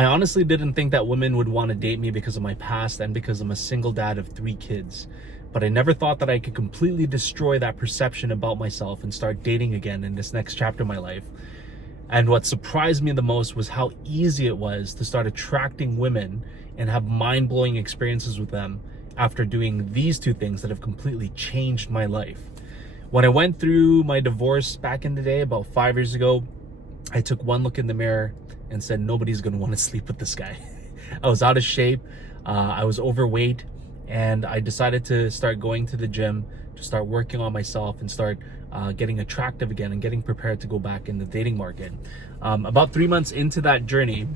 I honestly didn't think that women would want to date me because of my past and because I'm a single dad of 3 kids. But I never thought that I could completely destroy that perception about myself and start dating again in this next chapter of my life. And what surprised me the most was how easy it was to start attracting women and have mind-blowing experiences with them after doing these 2 things that have completely changed my life. When I went through my divorce back in the day, about 5 years ago, I took one look in the mirror and said, nobody's going to want to sleep with this guy. I was out of shape. I was overweight. And I decided to start going to the gym, to start working on myself and start getting attractive again and getting prepared to go back in the dating market. About 3 months into that journey,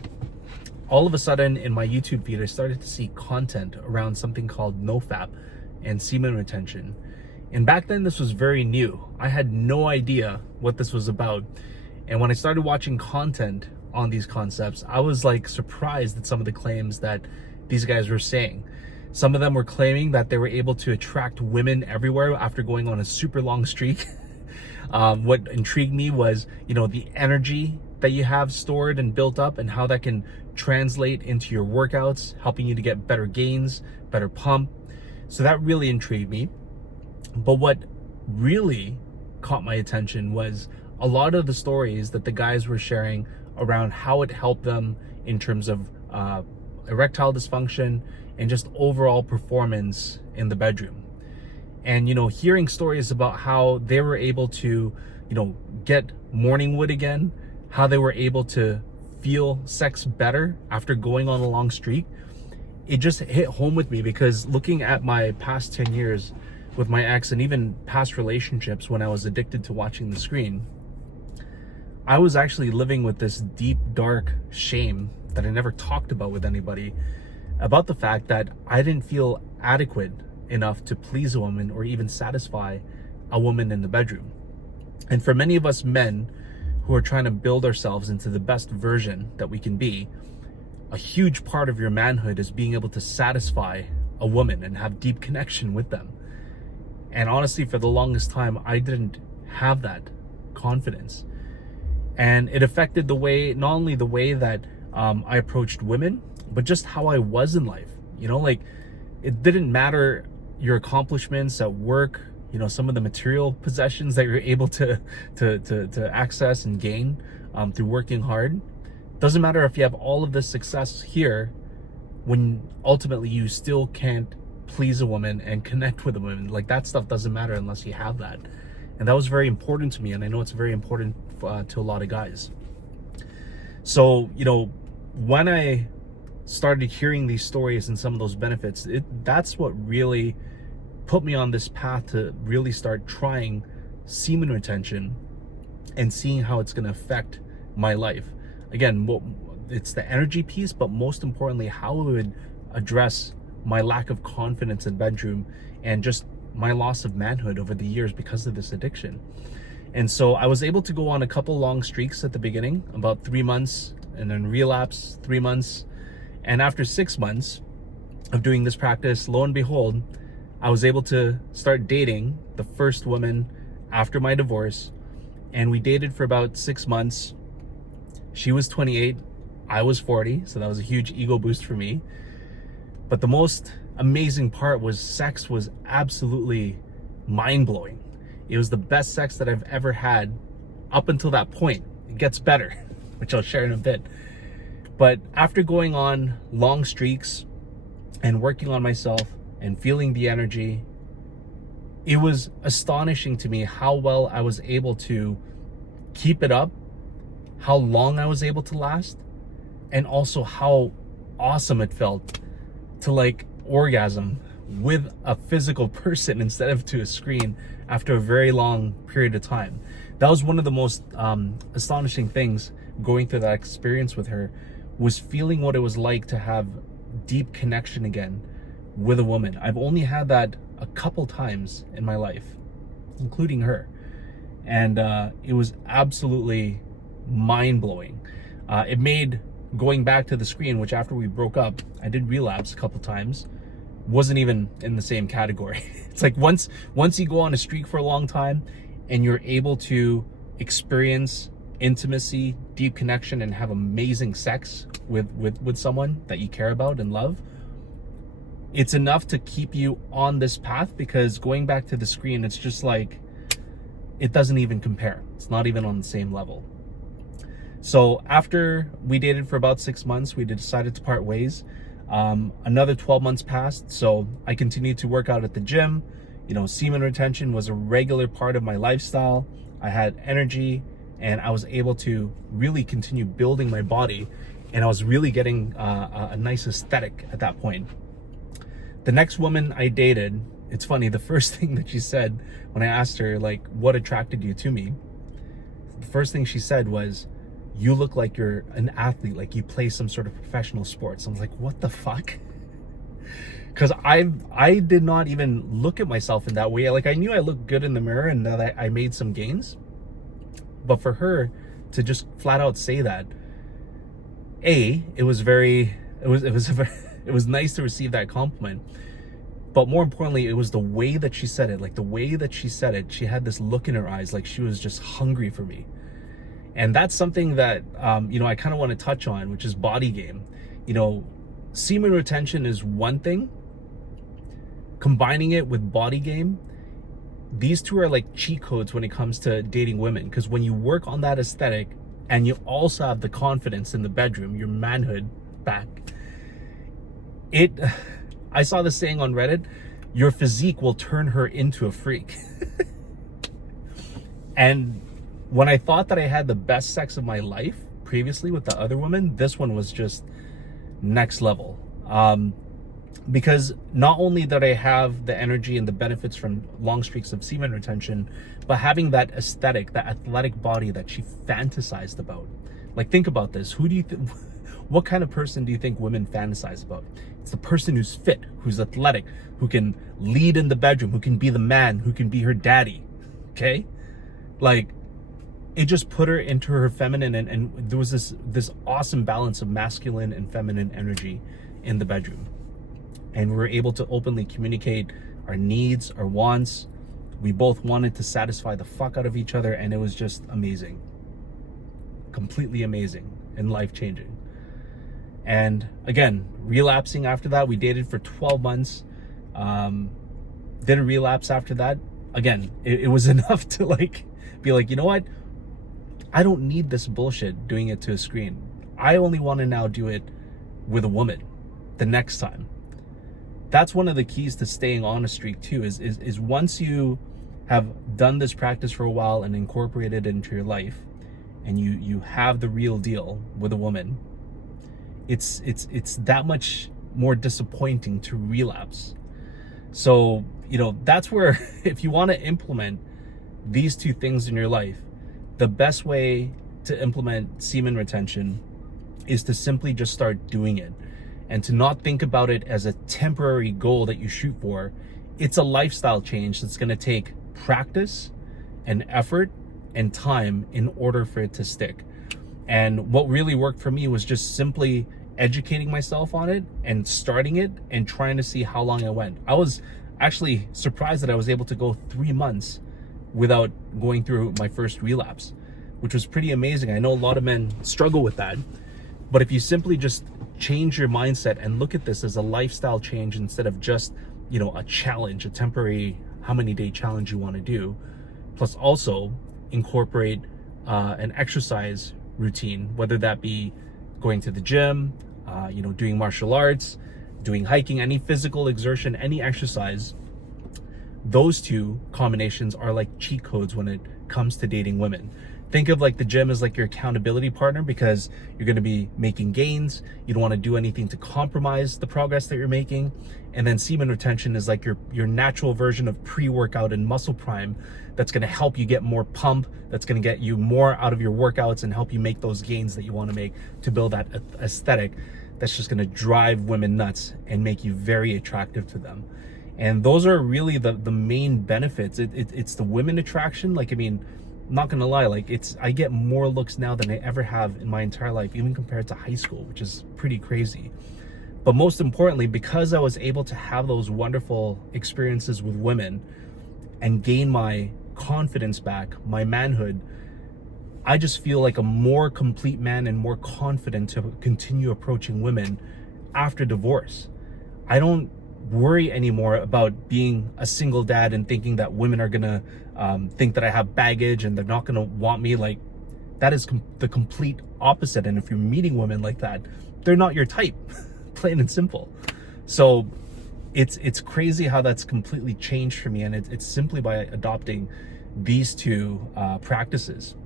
all of a sudden in my YouTube feed, I started to see content around something called NoFap and semen retention. And back then, this was very new. I had no idea what this was about. And when I started watching content on these concepts, I was like surprised at some of the claims that these guys were saying. Some of them were claiming that they were able to attract women everywhere after going on a super long streak. What intrigued me was, the energy that you have stored and built up and how that can translate into your workouts, helping you to get better gains, better pump. So that really intrigued me. But what really caught my attention was a lot of the stories that the guys were sharing around how it helped them in terms of erectile dysfunction and just overall performance in the bedroom. And, hearing stories about how they were able to, get morning wood again, how they were able to feel sex better after going on a long streak, it just hit home with me, because looking at my past 10 years with my ex and even past relationships when I was addicted to watching the screen, I was actually living with this deep, dark shame that I never talked about with anybody, about the fact that I didn't feel adequate enough to please a woman or even satisfy a woman in the bedroom. And for many of us men who are trying to build ourselves into the best version that we can be, a huge part of your manhood is being able to satisfy a woman and have deep connection with them. And honestly, for the longest time, I didn't have that confidence. And it affected the way, not only the way that I approached women, but just how I was in life. It didn't matter your accomplishments at work, some of the material possessions that you're able to access and gain through working hard. Doesn't matter if you have all of this success here, when ultimately you still can't please a woman and connect with a woman. Like, that stuff doesn't matter unless you have that. And that was very important to me, and I know it's very important to a lot of guys. So, when I started hearing these stories and some of those benefits, that's what really put me on this path to really start trying semen retention and seeing how it's going to affect my life. Again, it's the energy piece, but most importantly, how it would address my lack of confidence in bedroom and just my loss of manhood over the years because of this addiction. And so I was able to go on a couple long streaks at the beginning, about 3 months, and then relapse 3 months. And after 6 months of doing this practice, lo and behold, I was able to start dating the first woman after my divorce. And we dated for about 6 months. She was 28, I was 40, so that was a huge ego boost for me. But the most amazing part was sex was absolutely mind-blowing. It was the best sex that I've ever had up until that point. It gets better, which I'll share in a bit. But after going on long streaks and working on myself and feeling the energy, it was astonishing to me how well I was able to keep it up, how long I was able to last, and also how awesome it felt to orgasm with a physical person instead of to a screen after a very long period of time. That was one of the most astonishing things going through that experience with her, was feeling what it was like to have deep connection again with a woman. I've only had that a couple times in my life, including her. And it was absolutely mind-blowing. It made going back to the screen, which after we broke up, I did relapse a couple times, wasn't even in the same category. It's like once you go on a streak for a long time and you're able to experience intimacy, deep connection, and have amazing sex with someone that you care about and love, it's enough to keep you on this path, because going back to the screen, it's just like, it doesn't even compare. It's not even on the same level. So after we dated for about 6 months, we decided to part ways. Another 12 months passed, so I continued to work out at the gym. Semen retention was a regular part of my lifestyle. I had energy, and I was able to really continue building my body, and I was really getting a nice aesthetic at that point. The next woman I dated, it's funny, the first thing that she said when I asked her, like, what attracted you to me, the first thing she said was, you look like you're an athlete, like you play some sort of professional sports. I was like, what the fuck? Because I did not even look at myself in that way. Like, I knew I looked good in the mirror and that I made some gains. But for her to just flat out say that, it was nice to receive that compliment. But more importantly, it was the way that she said it. Like, the way that she said it, she had this look in her eyes, like she was just hungry for me. And that's something that, I kind of want to touch on, which is body game. Semen retention is one thing. Combining it with body game, these two are like cheat codes when it comes to dating women. Because when you work on that aesthetic and you also have the confidence in the bedroom, your manhood back, I saw this saying on Reddit, your physique will turn her into a freak. And when I thought that I had the best sex of my life previously with the other woman, this one was just next level. Because not only did I have the energy and the benefits from long streaks of semen retention, but having that aesthetic, that athletic body that she fantasized about. Like, think about this. What kind of person do you think women fantasize about? It's the person who's fit, who's athletic, who can lead in the bedroom, who can be the man, who can be her daddy. Okay? Like, it just put her into her feminine, and there was this awesome balance of masculine and feminine energy in the bedroom. And we were able to openly communicate our needs, our wants. We both wanted to satisfy the fuck out of each other, and it was just amazing. Completely amazing and life-changing. And again, relapsing after that, we dated for 12 months. Didn't relapse after that. Again, it was enough to be like, you know what? I don't need this bullshit doing it to a screen. I only want to now do it with a woman the next time. That's one of the keys to staying on a streak too, is once you have done this practice for a while and incorporated it into your life, and you have the real deal with a woman, it's that much more disappointing to relapse. So, that's where, if you want to implement these two things in your life, the best way to implement semen retention is to simply just start doing it, and to not think about it as a temporary goal that you shoot for. It's a lifestyle change that's going to take practice and effort and time in order for it to stick. And what really worked for me was just simply educating myself on it and starting it and trying to see how long it went. I was actually surprised that I was able to go 3 months without going through my first relapse, which was pretty amazing. I know a lot of men struggle with that, but if you simply just change your mindset and look at this as a lifestyle change instead of just, a challenge, a temporary how many day challenge you want to do, plus also incorporate an exercise routine, whether that be going to the gym, doing martial arts, doing hiking, any physical exertion, any exercise. Those two combinations are like cheat codes when it comes to dating women. Think of like the gym as like your accountability partner, because you're going to be making gains. You don't want to do anything to compromise the progress that you're making. And then semen retention is like your natural version of pre-workout and muscle prime that's going to help you get more pump, that's going to get you more out of your workouts and help you make those gains that you want to make to build that aesthetic that's just going to drive women nuts and make you very attractive to them. And those are really the main benefits. It's the women attraction. I'm not gonna lie, I get more looks now than I ever have in my entire life, even compared to high school, which is pretty crazy. But most importantly, because I was able to have those wonderful experiences with women and gain my confidence back, my manhood, I just feel like a more complete man and more confident to continue approaching women after divorce. I don't worry anymore about being a single dad and thinking that women are gonna think that I have baggage and they're not gonna want me. Like, that is the complete opposite. And if you're meeting women like that, they're not your type, plain and simple. So it's crazy how that's completely changed for me, and it's simply by adopting these two practices.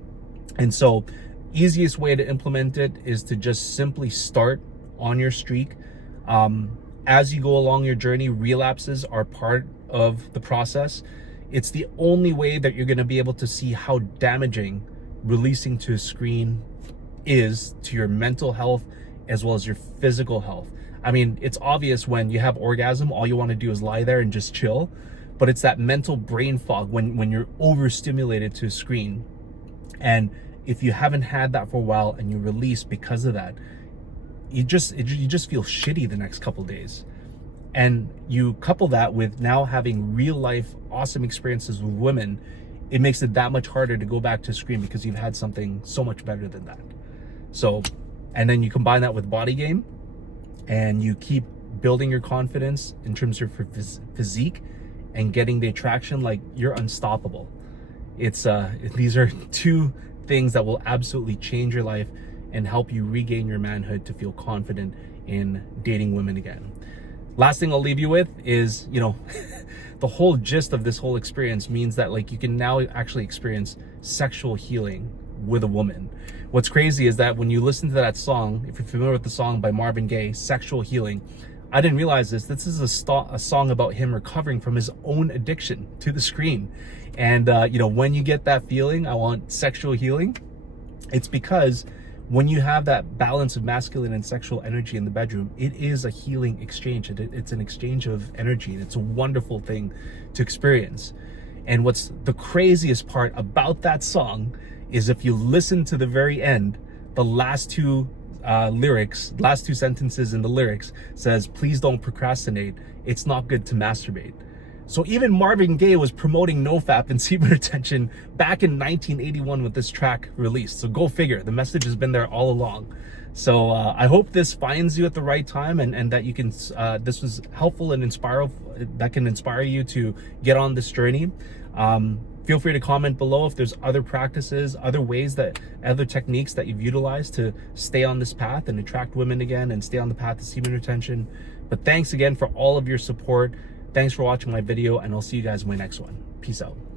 And so easiest way to implement it is to just simply start on your streak. As you go along your journey, relapses are part of the process. It's the only way that you're going to be able to see how damaging releasing to a screen is to your mental health as well as your physical health. I mean, it's obvious when you have orgasm, all you want to do is lie there and just chill. But it's that mental brain fog when you're overstimulated to a screen. And if you haven't had that for a while and you release because of that, you just feel shitty the next couple days. And you couple that with now having real life awesome experiences with women, it makes it that much harder to go back to screen because you've had something so much better than that. So, and then you combine that with body game, and you keep building your confidence in terms of your physique and getting the attraction, like, you're unstoppable. These are two things that will absolutely change your life and help you regain your manhood to feel confident in dating women again. Last thing I'll leave you with is, the whole gist of this whole experience means that, like, you can now actually experience sexual healing with a woman. What's crazy is that when you listen to that song, if you're familiar with the song by Marvin Gaye, Sexual Healing, I didn't realize this is a song about him recovering from his own addiction to the screen. And, when you get that feeling, I want sexual healing, it's because when you have that balance of masculine and sexual energy in the bedroom, it is a healing exchange. It's an exchange of energy, and it's a wonderful thing to experience. And what's the craziest part about that song is if you listen to the very end, the last two sentences in the lyrics says, "Please don't procrastinate. It's not good to masturbate." So even Marvin Gaye was promoting NoFap and semen retention back in 1981 with this track released. So go figure, the message has been there all along. So I hope this finds you at the right time, and that you can, this was helpful and that can inspire you to get on this journey. Feel free to comment below if there's other practices, other techniques that you've utilized to stay on this path and attract women again and stay on the path to semen retention. But thanks again for all of your support. Thanks for watching my video, and I'll see you guys in my next one. Peace out.